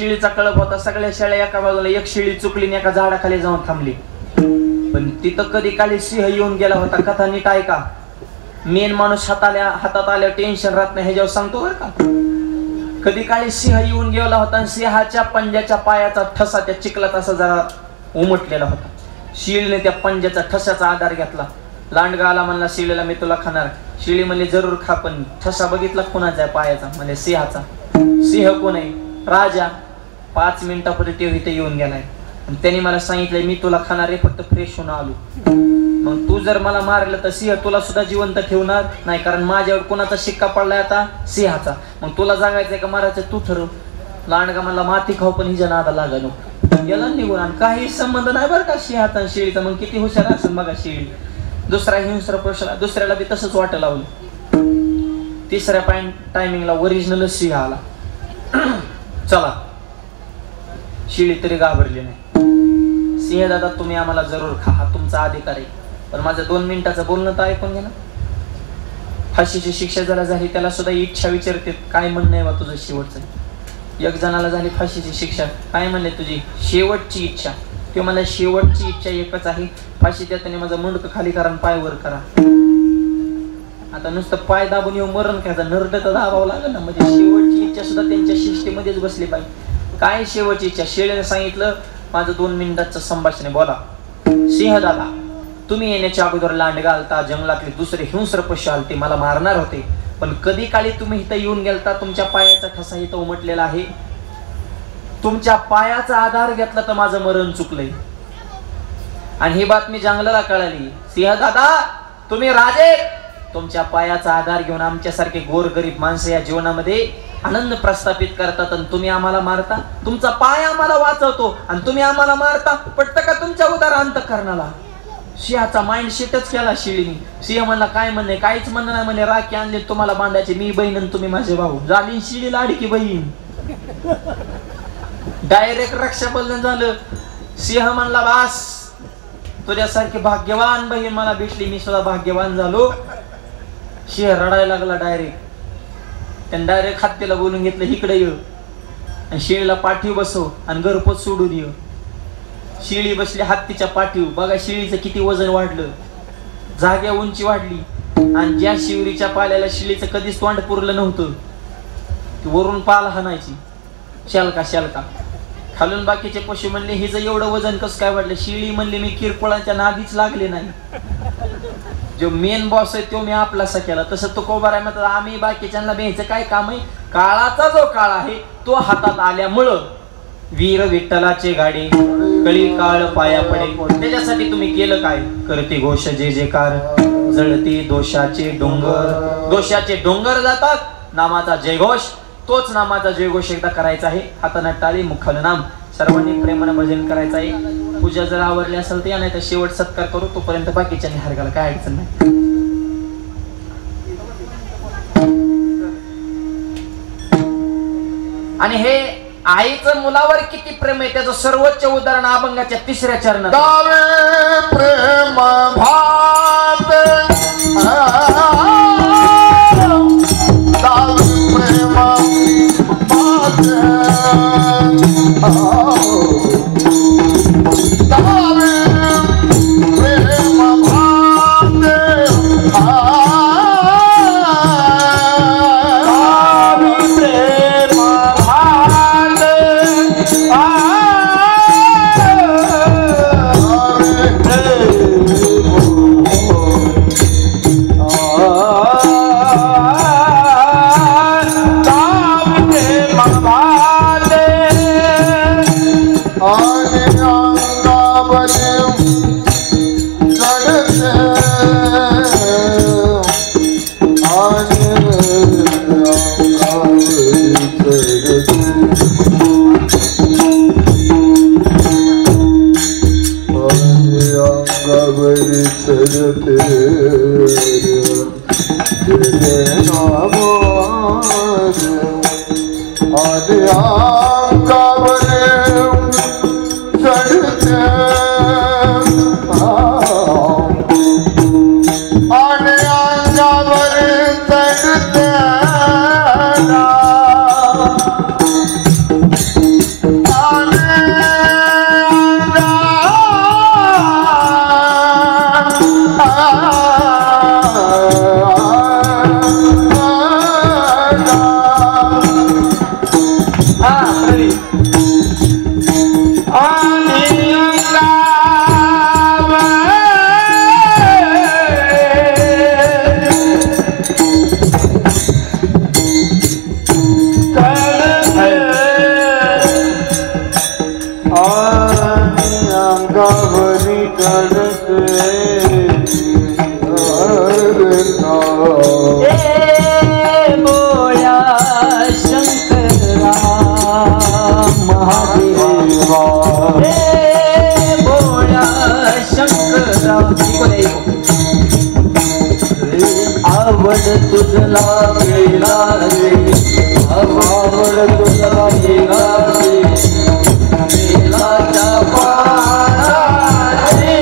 शिळीचा कळप होता, सगळ्या शेळ्या एका बाजूला, एक शिळी चुकली आणि एका झाडाखाली जाऊन थांबली. पण तिथं कधी काली सिंह येऊन गेला होता. कथा नीट ऐका. मेन माणूस हातात आल्या टेन्शन राहत नाही ह्याच्यावर सांगतो बरं का. कधी काळी सिंह येऊन गेला होता आणि सिंहाच्या पंजाच्या पायाचा ठसा त्या चिखलात असा जरा उमटलेला होता. शिळीने त्या पंजाच्या ठशाचा आधार घेतला. लांडगा आला म्हणला शिळीला मी तुला खाणार. शिळी म्हणले जरूर खा, पण ठसा बघितला कोणाचा आहे पायाचा? म्हणजे सिंहाचा. सिंह कोण आहे? राजा. 5 मिनिटापूर्वी ते इथे येऊन गेलाय आणि त्यांनी मला सांगितलंय मी तुला खाणार आहे, फक्त फ्रेश होऊन आलो. मग तू जर मला मारलं तर सिंह तुला सुद्धा जिवंत ठेवणार नाही, कारण माझ्यावर कोणाचा शिक्का पडलाय आता? सिंहाचा. मग तुला जागायचंय का मारायचं तू ठरव. लांडगा म्हणला माती खाऊ पण हिच्या नादा लागा नको. गेला निघून. आणि काही संबंध नाही बरं का सिंहाचा आणि शेळीचा. मग किती हुशार असेल बघा शेळी. दुसरा हिंस्र प्रश्न, दुसऱ्याला बी तसंच वाटं लावलं. तिसऱ्या टायमिंगला ओरिजिनल सिंह आला. चला. शिळी तरी घाबरली नाही. सिंह दादा तुम्ही आम्हाला जरूर खा, हा तुमचा अधिकार आहे, पण माझं 2 मिनिटाचं बोलणं तर ऐकून घ्या ना. फाशीची शिक्षा ज्याला झाली त्याला सुद्धा इच्छा विचारते, काय म्हणणं आहे बा तुझं शेवटचं? एक जणाला झाली फाशीची शिक्षा, काय म्हणले तुझी शेवटची इच्छा? ते मला शेवटची इच्छा एकच आहे, फाशी देताना माझं मुंडकं खाली करा, पाय वर करा. आता नुसतं पाय दाबून येऊन मरण खायचा, नरड तर दाबावं लागलं ना. म्हणजे शेवटची इच्छा सुद्धा त्यांच्या शिष्टीमध्येच बसली पाहिजे. काय शेवटची इच्छा? शेळीने सांगितलं माझं 2 मिनिटाचं संभाषण आहे, बोला. सिंह दादा तुम्ही येण्याच्या अगोदर लांडगा आलता, जंगलातले दुसरे हिंस्र पशु आलते, मला मारणार होते, पण कधी काळी तुम्ही इथं येऊन गेलता, तुमच्या पायाचा ठसा इथं उमटलेला आहे, तुमच्या पायाचा आधार घेतला तर माझं मरण चुकलंय. आणि ही बातमी जंगलाला कळाली. सिंह दादा तुम्ही राजे, तुमच्या पायाचा आधार घेऊन आमच्यासारखे गोरगरीब माणसं या जीवनामध्ये आनंद प्रस्थापित करतात आणि तुम्ही आम्हाला मारता. तुमचा पाय आम्हाला वाचवतो आणि तुम्ही आम्हाला मारता. पटतं का तुमच्या उदार अंतःकरणाला? सिंहाचा माइंड सेटच केला शिळीने. सिंह म्हणला काय म्हणणे? काहीच म्हणणं नाही म्हणे. राखी आणले तुम्हाला बांधायचे, मी बहीण आणि तुम्ही माझे भाऊ. झाली शिळी लाडकी बहीण. डायरेक्ट रक्षाबंधन झालं. सिंह म्हणला बास तुझ्यासारखी भाग्यवान बहीण मला भेटली, मी सुद्धा भाग्यवान झालो. सिंह रडायला लागला डायरेक्ट. त्याने डायरेक्ट हत्तीला बोलून घेतलं इकडे ये आणि शेळीला पाठीव बसव आणि घरपोच सोडून ये. शेळी बसली हत्तीच्या पाठीव. बघा शेळीचं किती वजन वाढलं, जाग्या उंची वाढली. आणि ज्या शिवरीच्या पाल्याला शेळीचं कधीच तोंड पुरलं नव्हतं, ती वरून पाल हाणायची, शालका शालका. खालून बाकीचे पशु म्हणले हिचं एवढं वजन कसं काय वाढलं? शेळी म्हणली मी किरकोळांच्या नादीच लागले नाही. जो मेन बॉस आहे तो मी आपलासा केला. तसं तो कोबार आहे म्हणतात आम्ही बाकीच्यांना द्यायचं काय काम आहे? काळाचा जो काळ आहे तो हातात आल्यामुळं वीर विठ्ठलाचे गाडे कळी काळ पाया पडे. त्याच्यासाठी तुम्ही केलं काय? करते घोष जे जेकार, जळते दोषाचे डोंगर. दोषाचे डोंगर जातात, नामाचा जयघोष. तोच नामाचा जयघोष एकदा करायचा आहे. हाताने टाळी, मुखाने नाम. सर्वांनी प्रेमाने भजन करायचं आहे. पूजा जर आवडली असेल तर या, नाही तर शेवट सत्कार करू. तोपर्यंत बाकीच्या निहारगाला काय अडचण नाही. आणि हे आईचं मुलावर किती प्रेम आहे त्याचं सर्वोच्च उदाहरण अभंगाच्या 3ऱ्या चरणात. प्रेम भात आवड तुझला गेला रे आवड तुझला गेला रे बेलाच्या पानाचे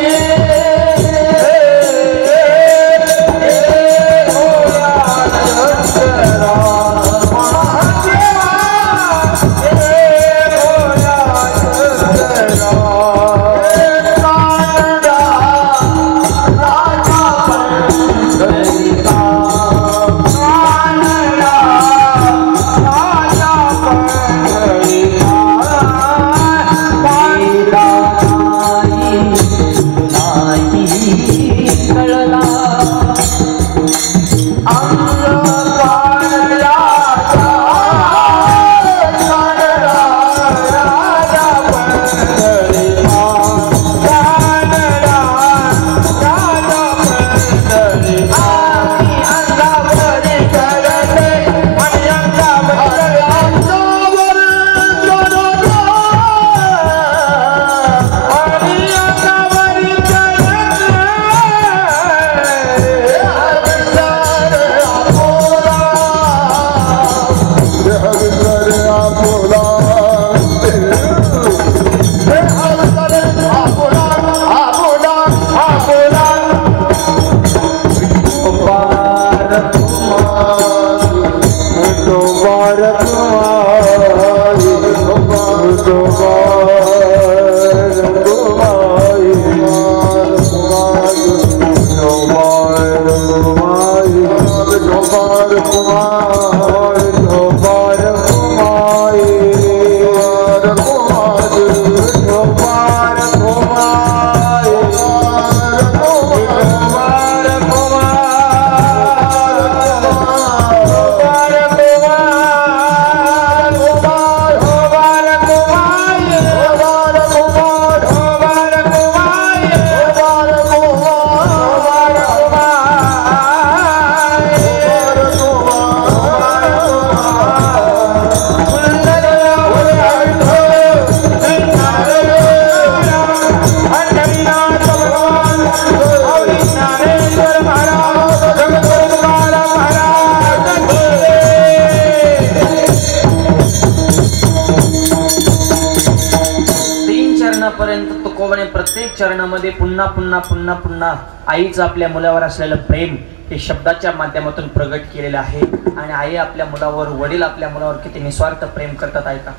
प्रत्येक चरणामध्ये पुन्हा पुन्हा पुन्हा पुन्हा आईचं आपल्या मुलावर असलेलं प्रेम हे शब्दाच्या माध्यमातून प्रगट केलेलं आहे. आणि आई आपल्या मुलावर, वडील आपल्या मुलावर किती निस्वार्थ प्रेम करतात ऐका.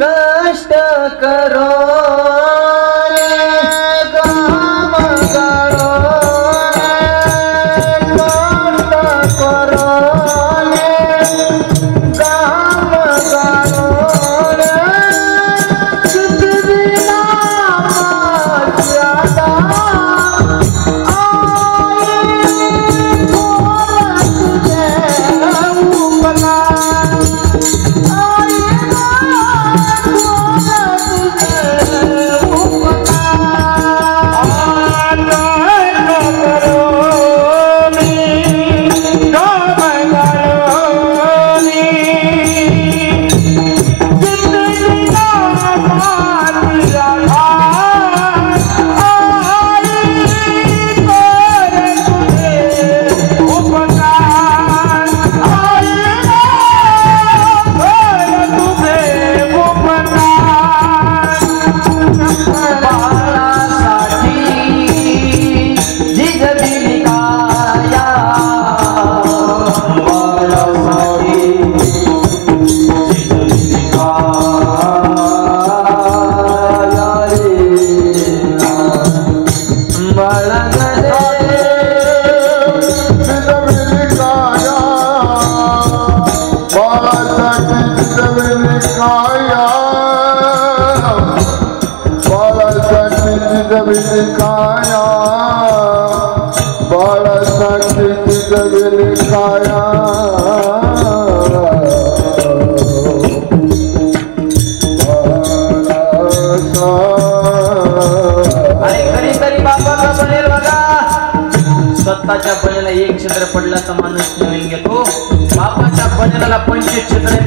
कष्ट करो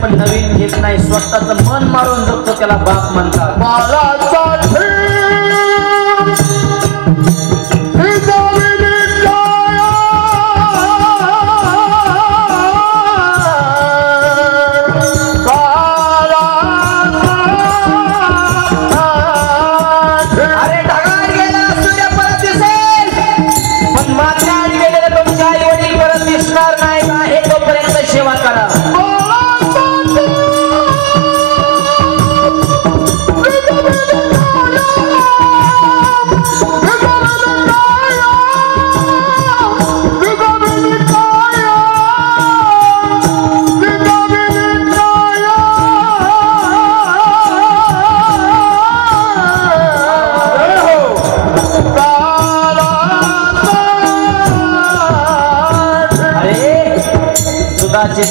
पण नवीन घेत नाही, स्वतःच मन मारून जगतो त्याला बाप म्हणतात.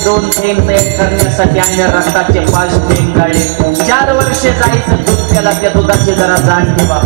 दोन थेंब तयार करण्यासाठी आम्ही रक्ताचे 5 थेंब गाळले. 4 वर्षे जायचं दूध त्याला, त्या दुधाची जरा जाण ठेवा.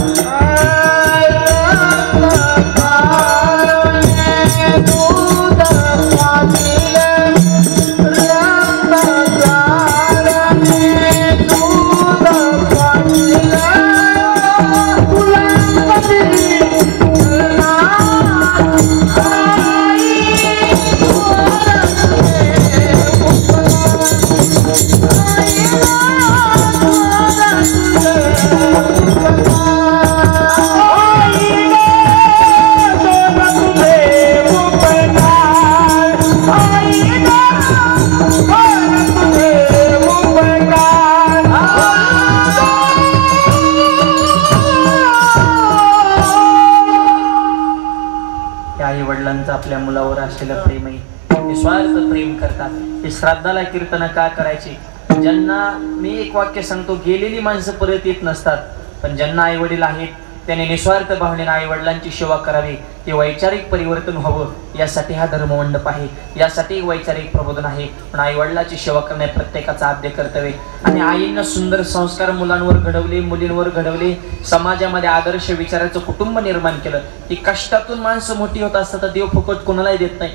आपल्या मुलावर असलेलं प्रेम आहे, निस्वार्थ प्रेम करतात. हे श्राद्धाला कीर्तन का करायची? ज्यांना मी एक वाक्य सांगतो, गेलेली माणसं परत येत नसतात, पण ज्यांना आई वडील आहेत त्याने निस्वार्थ भावनेने आई वडिलांची सेवा करावी. ते वैचारिक परिवर्तन व्हावं यासाठी हा धर्ममंडप आहे, यासाठी वैचारिक प्रबोधन आहे. पण आई वडिलांची सेवा करणे प्रत्येकाचं आद्य कर्तव्य. आणि आईंना सुंदर संस्कार मुलांवर घडवले, मुलींवर घडवले, समाजामध्ये आदर्श विचाराचं कुटुंब निर्माण केलं. की कष्टातून माणसं मोठी होत असतात, देव फुकट कोणालाही देत नाही.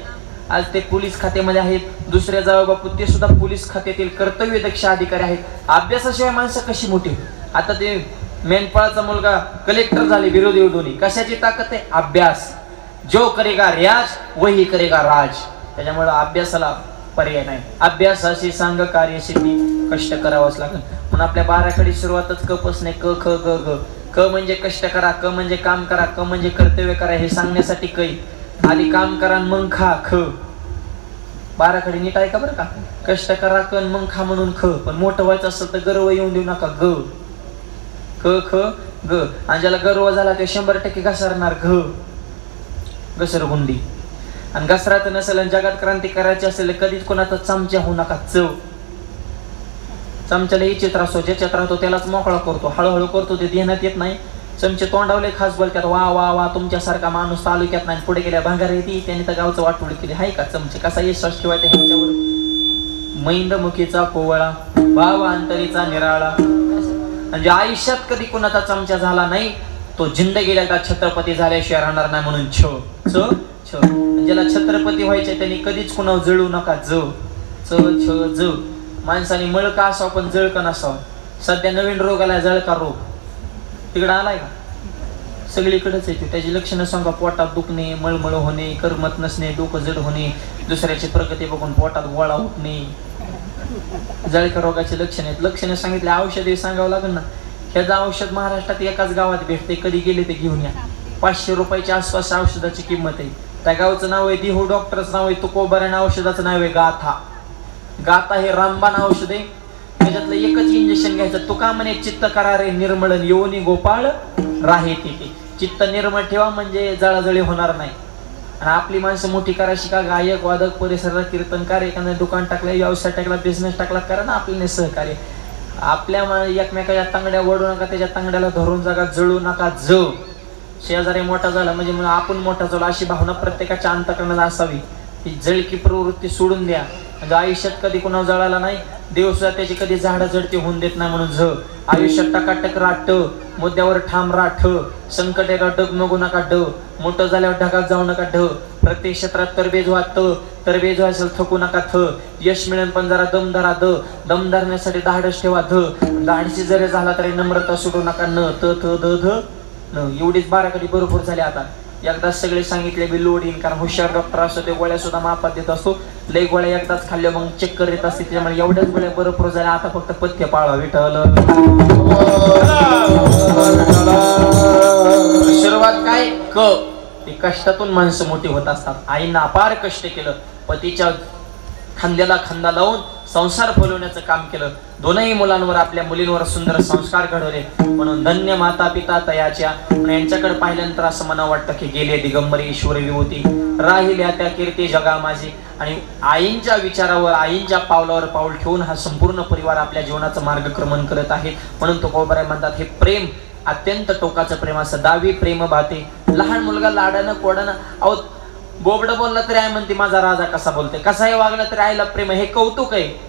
आज ते पोलीस खात्यामध्ये आहेत, दुसऱ्या जावं बापू ते सुद्धा पोलीस खात्यातील कर्तव्यदक्ष अधिकारी आहेत. अभ्यासाशिवाय माणसं कशी मोठी? आता ते मेंढपाळाचा मुलगा कलेक्टर झाले, विरोधी उडवणी. कशाची ताकद आहे? अभ्यास. जो करेगा रियाज वही करेगा राज. त्याच्यामुळे अभ्यासाला पर्याय नाही. अभ्यासाशी सांग कार्यसिद्धी, कष्ट करावंच लागेल. पण आपल्या 12कडे सुरुवातच कपच नाही. क ख ग ग. क म्हणजे कष्ट करा, क म्हणजे काम करा, क म्हणजे कर्तव्य करा. हे सांगण्यासाठी कै. आधी काम करा मग खा. ख 12कडे नीट ऐका बरं का. कष्ट करा कन मग खा म्हणून ख. पण मोठं व्हायचं असेल तर गर्व येऊन देऊ नका. ग क ख ग. आणि ज्याला गर्व झाला ते 100% घसरणार. घ घसरगुंडी. आणि घसरात नसेल आणि जगात क्रांती करायची असेल कधीच कोणाचा चमचा होऊ नका. चव चमच्याला इच्छित राहतो, ज्याच्यात राहतो त्यालाच मोकळा करतो, हळूहळू करतो, ते ध्यानात येत नाही. चमचे तोंडावले खास बोलतात, वा वा वा तुमच्यासारखा माणूस तालुक्यात नाही. पुढे गेल्या भांगार येते त्याने तर गावचं वाटोळ केली. हाय का चमचे? कसा यश ठेवायचा ह्यांच्यावर? मैंदमुखीचा कोवळा, भाव अंतरीचा निराळा. म्हणजे आयुष्यात कधी कोणाचा चमचा झाला नाही तो जिंदगीला एकदा छत्रपती झाल्याशिवाय राहणार नाही. म्हणून छ छ छ. ज्याला छत्रपती व्हायचे त्यांनी कधीच कुणावर जळू नका. ज च छ ज. माणसाने मळका असावं पण जळका नसावं. सध्या नवीन रोग आलाय, जळका रोग. तिकडं आलाय का? सगळीकडेच येते. त्याची लक्षणं सांगा. पोटात दुखणे, मळमळ होणे, करमत नसणे, डोकं जड होणे, दुसऱ्याची प्रगती बघून पोटात गोळा उठणे, जळका रोगाचे लक्षण आहेत. लक्षणं सांगितले, औषधे सांगावं लागेल ना. ह्याचं औषध महाराष्ट्रात एकाच गावात भेटते. कधी गेले ते घेऊन या. 500 रुपयाच्या आसपास औषधाची किंमत आहे. त्या गावचं नाव आहे दिहू, डॉक्टरचं नाव आहे तुकोबारायण, औषधाचं नाव आहे गाथा. गाथा हे रामबाण औषध आहे. त्याच्यातलं एकच इंजेक्शन घ्यायचं. तुका म्हणे चित्त करा रे निर्मळन, योनी गोपाळ राहे तिथे. चित्त निर्मळ ठेवा म्हणजे जळाजळी होणार नाही. आणि आपली माणसं मोठी करायची का? गायक, वादक, परिसरात कीर्तनकार, एखादं दुकान टाकलं, व्यवसाय टाकला, बिझनेस टाकला, करा ना आपल्याने सहकार्य. आपल्या एकमेकाच्या तांगड्या ओढू नका, त्याच्या तांगड्याला धरून जागा, जळू नका. ज शेजारी मोठा झाला म्हणजे आपण मोठा झालो अशी भावना प्रत्येकाच्या अंतःकरणात असावी. ही जळकी प्रवृत्ती सोडून द्या. म्हणजे आयुष्यात कधी कुणा जळाला नाही, देव सुद्धा त्याची कधी झाडं जडती होऊन देत नाही. म्हणून ज आयुष्यात टकाटक राट, मुद्द्यावर ठाम राठ, संकट डगमगू नका. ड मोठं झाल्यावर ढगात जाऊ नका. ढ प्रत्येक क्षेत्रात तरबेज व्हा तरबेज असेल थकू नका यश मिळेल पण जरा दम धरा दम धरण्यासाठी धाडस ठेवा धाडसी जरी झाला तरी नम्रता सोडू नका एवढीच बाराखडी भरपूर झाली आता एकदाच सगळे सांगितले बी लोड येईन कारण हुशार डॉक्टर असतो ते गोळ्या सुद्धा मापात देत असतो लई गोळ्या एकदाच खाल्ल्या मग चक्कर येत असते त्याच्यामुळे एवढ्याच गोळ्या भरपूर झाल्या आता फक्त पथ्य पाळा विठ्ठल सुरुवात काय ती कष्टातून माणसं मोठी होत असतात आईनं अपार कष्ट केलं पतीच्या खांद्याला खांदा लावून संसार फुलवण्याचं काम केलं दोनही मुलांवर आपल्या मुलींवर सुंदर संस्कार घडवले म्हणून धन्य माता पिता तयाच्या यांच्याकडे पाहिल्यानंतर असं मला वाटतं की गेले दिगंबरी ईश्वरी होती राहिल्या त्या कीर्ती जगा माझी आणि आईंच्या विचारावर आईंच्या पावलावर पाऊल ठेवून हा संपूर्ण परिवार आपल्या जीवनाचं मार्गक्रमण करत आहे म्हणून तुकोबाराय म्हणतात हे प्रेम अत्यंत टोकाचं प्रेम असं दावी प्रेम बाते लहान मुलगा लाडानं कोडानं अहो बोबड बोलला तरी आई म्हणते माझा राजा कसा बोलते कसाही वागला तरी आईला प्रेम हे कौतुक आहे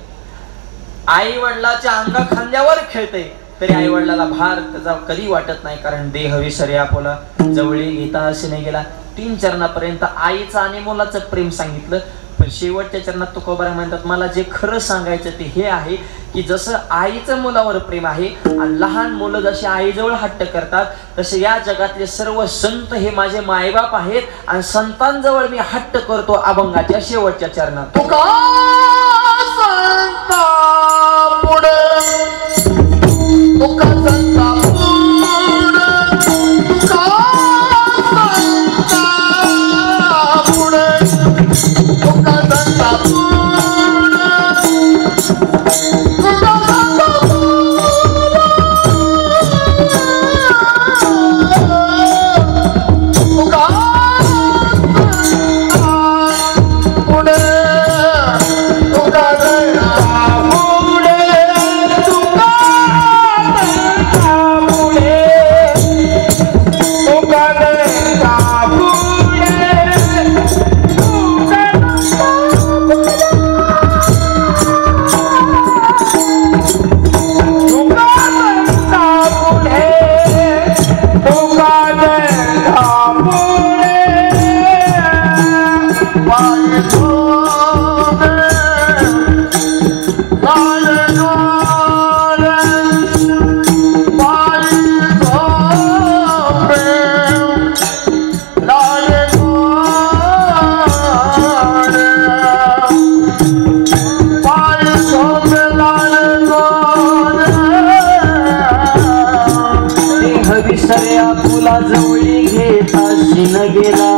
आई वडिलाच्या अंगा खांद्यावर खेळते तरी आई वडिलाला भार त्याचा कधी वाटत नाही कारण देह विसरे आपोला जवळी घेता असे नाही गेला 3 चरणापर्यंत आईचं आणि मुलाचं प्रेम सांगितलं पण शेवटच्या चरणात तुकोबाराय म्हणतात मला जे खरं सांगायचं ते हे आहे की जसं आईचं मुलावर प्रेम आहे आणि लहान मुलं जशी आईजवळ हट्ट करतात तसे या जगातले सर्व संत हे माझे मायबाप आहेत आणि संतांजवळ मी हट्ट करतो अभंगाच्या शेवटच्या चरणात तुका संता पुढे तुका संता गेला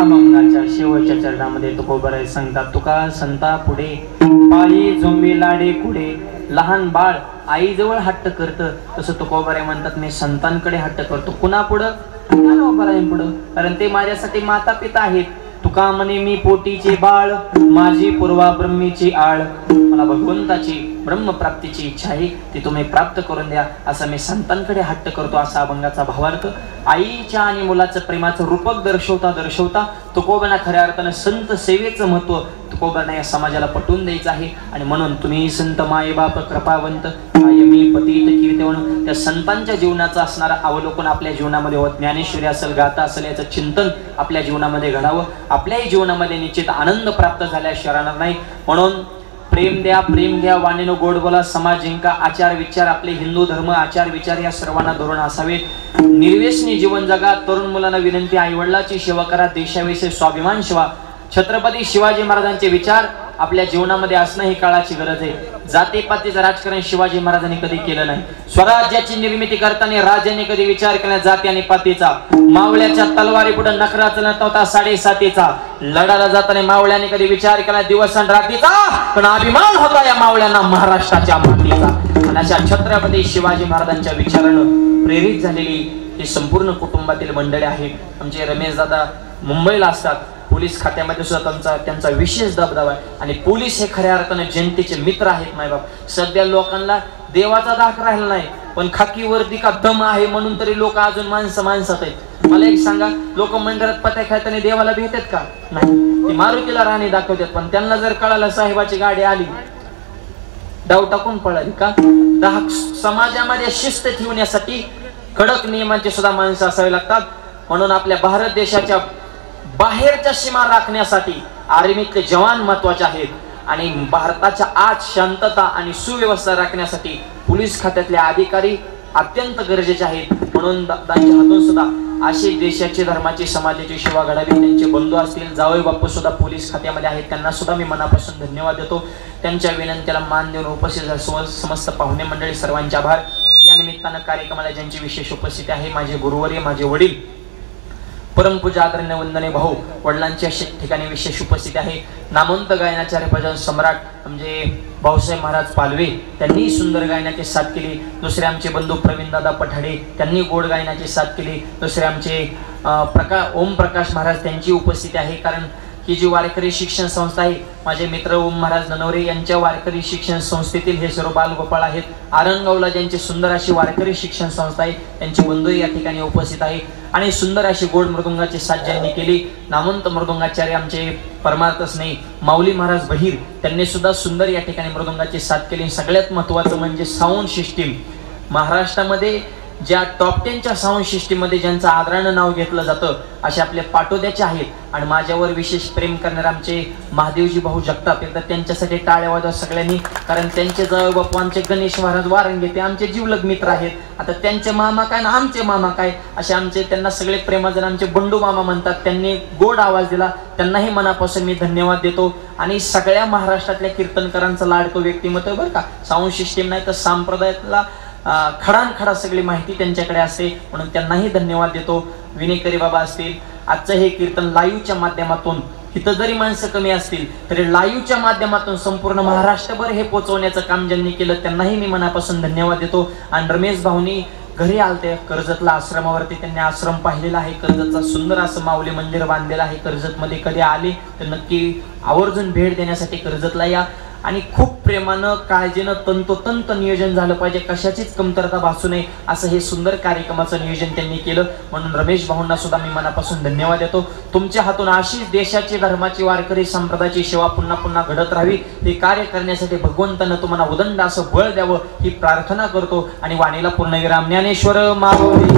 अभंगाच्या शेवटच्या चरणामध्ये तुकोबाराय सांगतात, तुका संता पुढे पायी झोंबे लाडे कुडे, लहान बाळ आईजवळ हट्ट करतं तसं तुकोबाराय म्हणतात मी संतांकडे हट्ट करतो. कुणा पुढं? ज्ञानोबाराय पुढं, कारण ते माझ्यासाठी माता पिता आहेत. तुका म्हणे मी पोटीचे बाळ, माझी पूर्वा ब्रह्मीची आळ, मला भगवंताची ब्रह्मप्राप्तीची इच्छा आहे, ती तुम्ही प्राप्त करून द्या असं मी संतांकडे हट्ट करतो. असा अभंगाचा भावार्थ. आईच्या आणि मुलाचं प्रेमाचं रूपक दर्शवता तुकोबांना खऱ्या अर्थानं संत सेवेचं महत्व तुकोबांना या समाजाला पटवून द्यायचं आहे. आणि म्हणून तुम्ही संत माय बाप कृपावंत मी पतित कीर्तन, त्या संतांच्या जीवनाचं असणारं अवलोकन आपल्या जीवनामध्ये होत, ज्ञानेश्वरी असेल गाथा असेल याचं चिंतन आपल्या जीवनामध्ये घडावं. आपल्याही जीवनामध्ये निश्चित आनंद प्राप्त झाल्याशिवाय राहणार नाही. म्हणून प्रेम द्या, प्रेम घ्या, वाणीनं गोड बोला, समाज जिंका, आचार विचार आपले हिंदू धर्म आचार विचार या सर्वांना धोरण असावे. निर्व्यसनी जीवन जगा. तरुण मुलांना विनंती, आई वडिलांची सेवा करा, देशाविषयी स्वाभिमान ठेवा. छत्रपती शिवाजी महाराजांचे विचार आपल्या जीवनामध्ये असणं ही काळाची गरज आहे. जातीपातीचं राजकारण शिवाजी महाराजांनी कधी केलं नाही. स्वराज्याची निर्मिती करताना राजांनी कधी विचार केला जाती आणि पातीचा. मावळ्याच्या तलवारी पुढे नखरा चलत होता 7.5. लढायला जाताना मावळ्याने कधी विचार केला दिवस आणि रात्रीचा, पण अभिमान होता या मावळ्यांना महाराष्ट्राच्या मातीचा. आणि अशा छत्रपती शिवाजी महाराजांच्या विचारानं प्रेरित झालेली ही संपूर्ण कुटुंबातील मंडळी आहेत. आमचे रमेश दादा मुंबईला असतात, पोलीस खात्यामध्ये सुद्धा त्यांचा विशेष दबदबा आहे. आणि पोलीस हे खऱ्या अर्थाने जनतेचे मित्र आहेत. मायबाप सध्या लोकांना देवाचा दाख राहिला नाही, पण खाकी वर्दी का दम आहे म्हणून तरी लोक अजून माणसात आहेत. मला एक सांगा, लोक मंदिरात पत्या खेळताना देवाला भेटतात का? नाही, ते मारुतीला राणी दाखवतात. पण त्यांना जर कळालं साहेबाची गाडी आली, डाव टाकून पळाली का? समाजामध्ये शिस्त ठेवण्यासाठी कडक नियमांचे सुद्धा माणसं असावे लागतात. म्हणून आपल्या भारत देशाच्या बाहेरच्या सीमा राखण्यासाठी आर्मीतले जवान महत्वाचे आहेत. आणि भारताच्या आत शांतता आणि सुव्यवस्था राखण्यासाठी पोलीस खात्यातले अधिकारी अत्यंत गरजेचे आहेत. म्हणून त्यांच्या हातून सुद्धा अशी देशाची धर्माची समाजाची सेवा घडावी. त्यांचे बंधू असतील, जावई बापू सुद्धा पोलीस खात्यामध्ये आहेत, त्यांना सुद्धा मी मनापासून धन्यवाद देतो. त्यांच्या विनंतीला मान देऊन उपस्थित समस्त पाहुणे मंडळी सर्वांचे आभार. या निमित्तानं कार्यक्रमाला ज्यांची विशेष उपस्थिती आहे, माझे गुरुवर्य, माझे वडील, परमपूज्य आदरणीय वंदनीय भाऊ, वडिलांच्या ठिकाणी विशेष उपस्थिती आहे. नामवंत गायनाचार्य भजन सम्राट म्हणजे भाऊसाहेब महाराज पालवे, त्यांनी सुंदर गायनाची साथ केली. दुसरे आमचे बंधू प्रवीण दादा पठाडे, त्यांनी गोड गायनाची साथ केली. दुसरे आमचे ओम प्रकाश महाराज, त्यांची उपस्थिती आहे. कारण ही जी वारकरी शिक्षण संस्था आहे, माझे मित्र ओम महाराज ननवरे यांच्या वारकरी शिक्षण संस्थेतील हे सर्व बालगोपाळ आहेत. आरणगावला ज्यांची सुंदर अशी वारकरी शिक्षण संस्था आहे, त्यांची बंधू या ठिकाणी उपस्थित आहे. आणि सुंदर अशी गोड मृदुंगाची साथ ज्यांनी केली, नामवंत मृदुंगाचार्य आमचे परमार्थ स्नेही माऊली महाराज बहिर, त्यांनी सुद्धा सुंदर या ठिकाणी मृदुंगाची साथ केली. सगळ्यात महत्त्वाचं म्हणजे साऊंड सिस्टीम. महाराष्ट्रामध्ये ज्या टॉप 10च्या साऊंड सिस्टीममध्ये ज्यांचं आदरानं नाव घेतलं जातं असे आपले पाटोद्याचे आहेत. आणि माझ्यावर विशेष प्रेम करणारे आमचे महादेवजी भाऊ जगताप, एकदा त्यांच्यासाठी टाळ्या वाजवा सगळ्यांनी. कारण त्यांचे जावई बापू आमचे गणेश महाराज वारंगे, ते आमचे जीवलग मित्र आहेत. आता त्यांचे मामा काय ना आमचे मामा काय, असे आमचे त्यांना सगळे प्रेमाजन आमचे बंडू मामा म्हणतात. त्यांनी गोड आवाज दिला, त्यांनाही मनापासून मी धन्यवाद देतो. आणि सगळ्या महाराष्ट्रातल्या कीर्तनकारांचं लाडकं व्यक्तिमत्व बरं का. साऊंड सिस्टीम नाही तर संप्रदायातला खडानखडा सगळी माहिती त्यांच्याकडे असते, म्हणून त्यांनाही धन्यवाद देतो. विनेकरी बाबा असतील, आजचं हे कीर्तन लाईव्हच्या माध्यमातून, इथं जरी माणसं कमी असतील तरी लाईव्हच्या माध्यमातून संपूर्ण महाराष्ट्रभर हे पोहोचवण्याचं काम ज्यांनी केलं त्यांनाही मी मनापासून धन्यवाद देतो. आणि रमेश भाऊनी घरी आलते कर्जतला आश्रमावरती, त्यांनी आश्रम पाहिलेला आहे. कर्जतचा सुंदर असं माऊली मंदिर बांधलेलं आहे. कर्जतमध्ये कधी आले तर नक्की आवर्जून भेट देण्यासाठी कर्जतला या. आणि खूप प्रेमानं काळजीनं तंतोतंत नियोजन झालं पाहिजे, कशाचीच कमतरता भासू नये असं हे सुंदर कार्यक्रमाचं नियोजन त्यांनी केलं. म्हणून रमेश भाऊंना सुद्धा मी मनापासून धन्यवाद देतो. तुमच्या हातून अशीच देशाची धर्माची वारकरी संप्रदायाची सेवा पुन्हा पुन्हा घडत राहावी, हे कार्य करण्यासाठी भगवंतानं तुम्हाला उदंड असं बळ द्यावं ही प्रार्थना करतो. आणि वाणीला पूर्णविराम. ज्ञानेश्वर माऊली.